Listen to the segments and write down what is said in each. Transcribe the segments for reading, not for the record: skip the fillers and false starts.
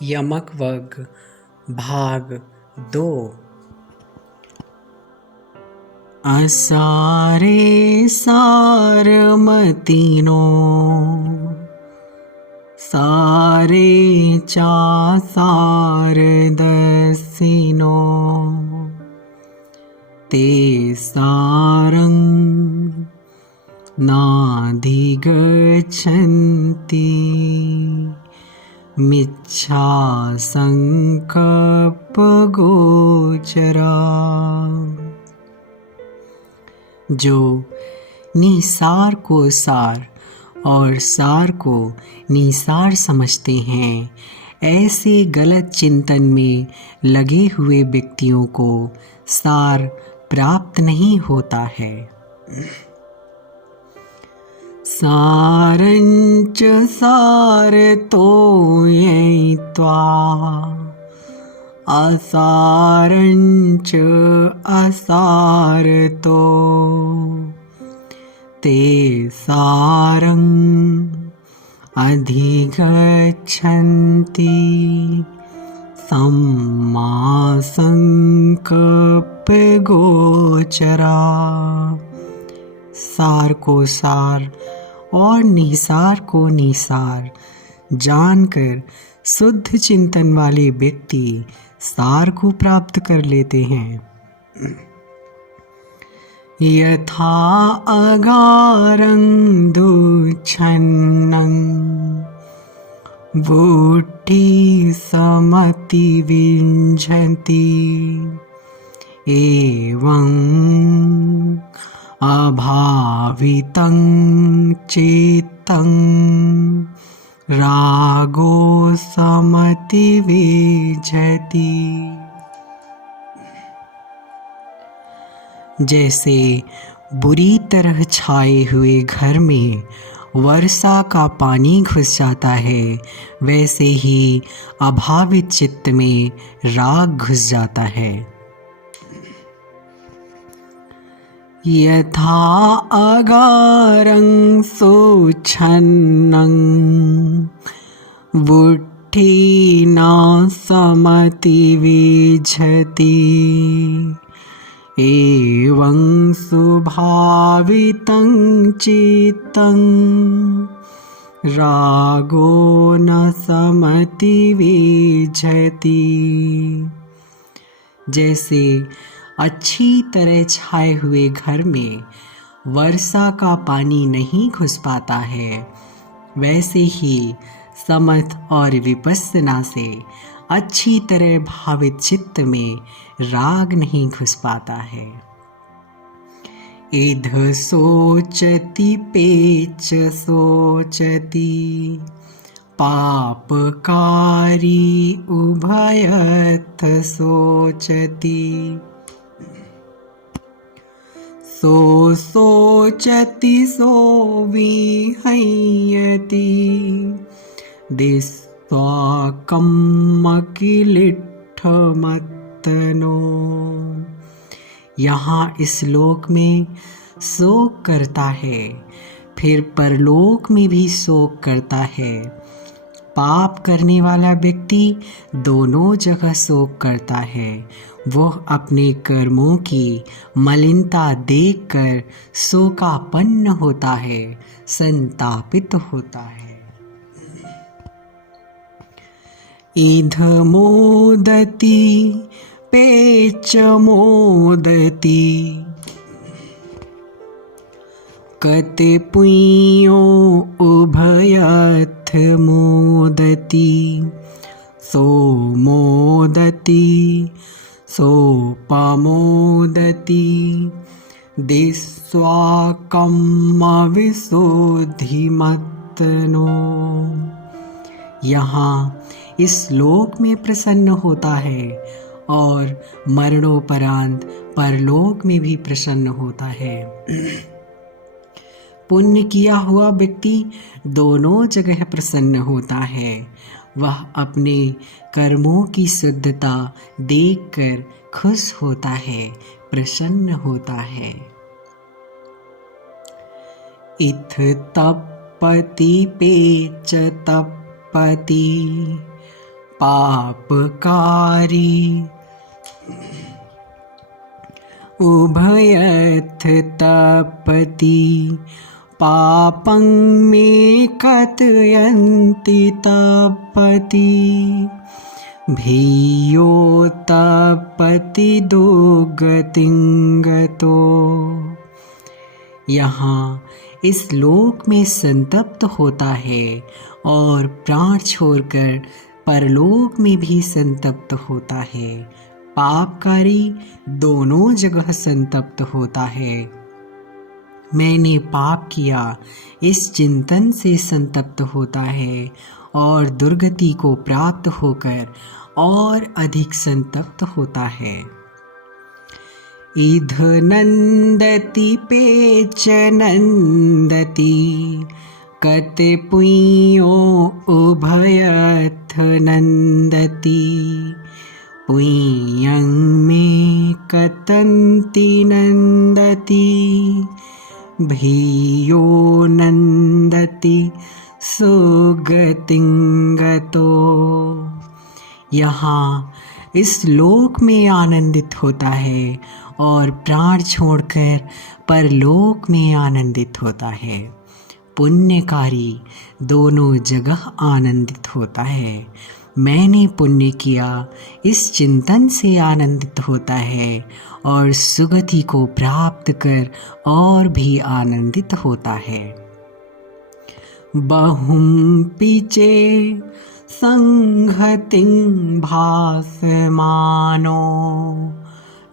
यमक वर्ग भाग 2। असारे सारमतीनो सारे चा सारदसिनो ते सारं नाधिगच्छन्ति मिच्छा संकल्पगोचरा। जो निसार को सार और सार को निसार समझते हैं, ऐसे गलत चिंतन में लगे हुए व्यक्तियों को सार प्राप्त नहीं होता है। सारंच सारतो ययित्वा असारंच असारतो ते सारं अधिगच्छन्ति सम्मा संकल्पगोचरा। सार को सार और निसार को निसार जानकर शुद्ध चिंतन वाले व्यक्ति सार को प्राप्त कर लेते हैं। यथा अगारं दुच्छन्नं बुद्धि समति विञ्जति एवं अभावितं चेतं रागो समति विजति। जैसे बुरी तरह छाए हुए घर में वर्षा का पानी घुस जाता है, वैसे ही अभावित चित्त में राग घुस जाता है। यथा अगारं सोच्छन्नं बुद्धि न समति विजति एवं सुभावितं चित्तं रागो न समति विजति। जैसे अच्छी तरह छाए हुए घर में वर्षा का पानी नहीं घुस पाता है, वैसे ही समथ और विपस्सना से अच्छी तरह भावित चित्त में राग नहीं घुस पाता है। इध सोचति पेच सोचति पापकारी उभयथ सोचति सो सोचति सो विहयति दिस्वाकम्मकिलिट्ठमत्तनो। यहाँ इस लोक में शोक करता है, फिर परलोक में भी शोक करता है। पाप करने वाला व्यक्ति दोनों जगह शोक करता है। वह अपने कर्मों की मलिनता देखकर शोकापन्न होता है, संतापित होता है। इध मोदति पेच मोदति कति पुण्यो उभयथ मोदति सो मोदति सोपमोदति दिस्वाकम्मविशोधिमत्तनो। यहाँ इस लोक में प्रसन्न होता है और मरणोपरांत परलोक में भी प्रसन्न होता है। पुण्य किया हुआ व्यक्ति दोनों जगह प्रसन्न होता है। वह अपने कर्मों की शुद्धता देखकर खुश होता है, प्रसन्न होता है। इथ तपति पेच तपति पापकारी उभयथ तपति पापं मे कथयन्ति तपति भियो तपति दुर्गतिं गतो। यहाँ इस लोक में संतप्त होता है और प्राण छोड़कर परलोक में भी संतप्त होता है। पापकारी दोनों जगह संतप्त होता है। मैंने पाप किया इस चिंतन से संतप्त होता है और दुर्गति को प्राप्त होकर और अधिक संतप्त होता है। इध नंदति पेच नंदति कते पुइयो उभयथ नंदति पुय्यं मे कथन्ति नंदति भियो नंदति सुगतिं गतो। यहाँ इस लोक में आनंदित होता है और प्राण छोड़कर परलोक में आनंदित होता है। पुण्यकारी दोनों जगह आनंदित होता है। मैंने पुण्य किया इस चिंतन से आनंदित होता है और सुगति को प्राप्त कर और भी आनंदित होता है। बहुं पीछे संघतिं भासमानो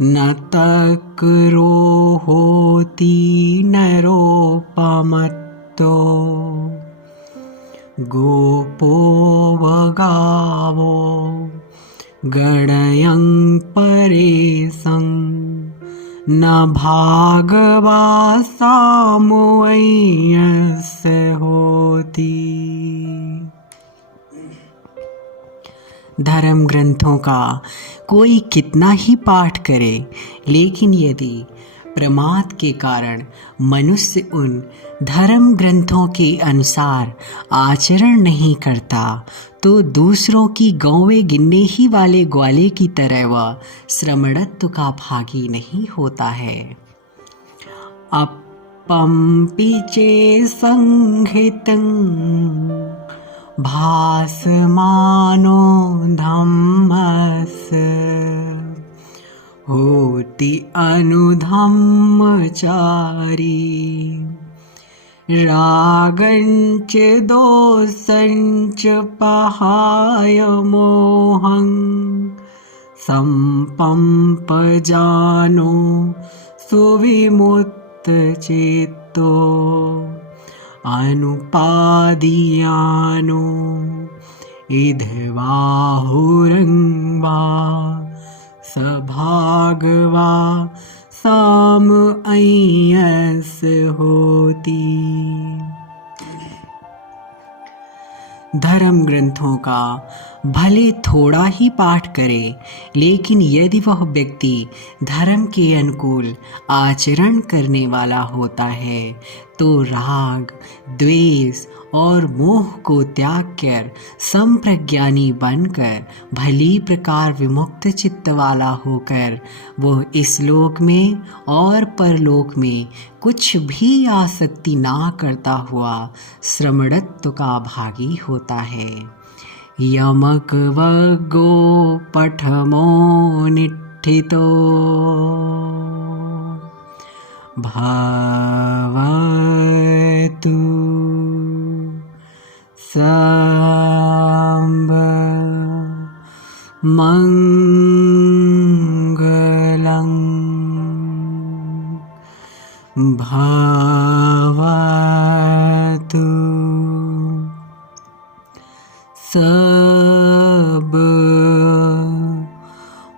न तक्रो होति नरोपमत्तो गोपो वगावो गणयं परेशं न भागवा सामुय्यस्य होति। धर्म ग्रंथों का कोई कितना ही पाठ करे, लेकिन यदि प्रमाद के कारण मनुष्य उन धर्म ग्रंथों के अनुसार आचरण नहीं करता, तो दूसरों की गौवें गिनने ही वाले ग्वाले की तरह वह श्रमणत्व का भागी नहीं होता है। अपम पीछे संहितं भासमानो धम्मस्य होति अनुधम्मचारी रागञ्च दोषञ्च पहाय मोहं सम्पम्पजानो सुविमुक्तचित्तो अनुपादीयानो इधबाहुरंवा सभागवा सामअय्यस होती। धर्म ग्रंथों का भले थोड़ा ही पाठ करे, लेकिन यदि वह व्यक्ति धर्म के अनुकूल आचरण करने वाला होता है तो राग, द्वेष और मोह को त्याग कर संप्रज्ञानी बनकर भली प्रकार विमुक्त चित्त वाला होकर वो इस लोक में और परलोक में कुछ भी आसक्ति ना करता हुआ श्रमणत्व का भागी होता है। यमक वग्गो पठमो निठितो भवतु सांब मंगलं भवतु सब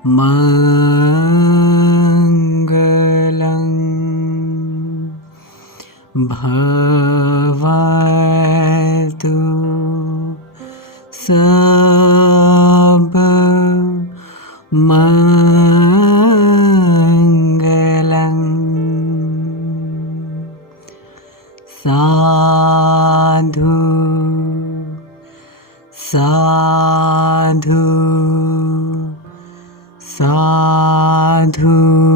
मंगलं भवतु सब मंगलं। साधु साधु। साधु साधु।